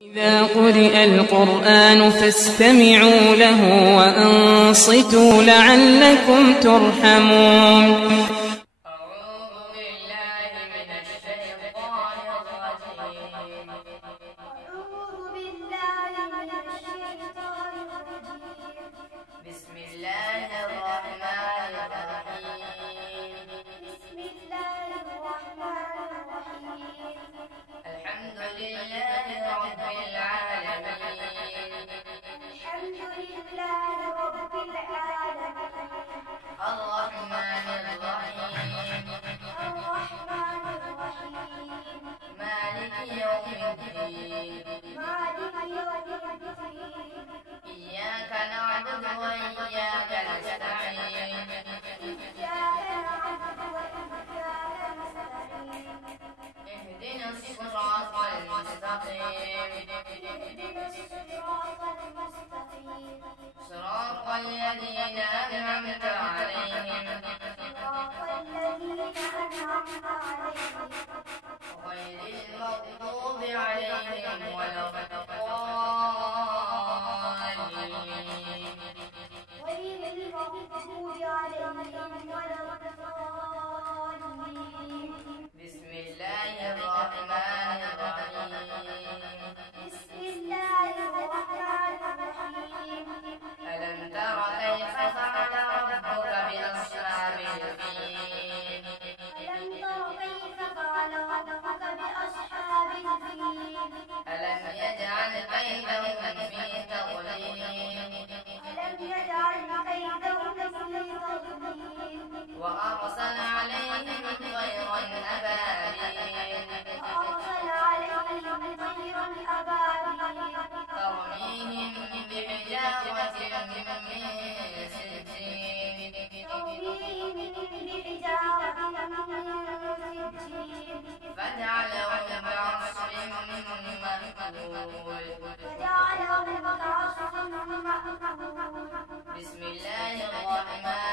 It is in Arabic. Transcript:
إذا قرئ القرآن فاستمعوا له وأنصتوا لعلكم ترحمون. بسم الله الرحمن الرحيم. الحمد لله رب العالمين. الرحمن الرحيم. مالك يوم الدين. إياك نعبد وإياك نستعين. اهدنا الصراط المستقيم. صراط الذين أنعمت عليهم غير المغضوب عليهم ولا الضالين. بسم الله الرحمن الرحيم. ألم تر كيف فعل ربك بأصحاب الفيل؟ ألم يجعل كيدهم في تضليل؟ وأرسل عليهم طيرا أبابيل ترميهم بحجارة من سجيل فجعلهم كعصف مأكول. بسم الله الرحمن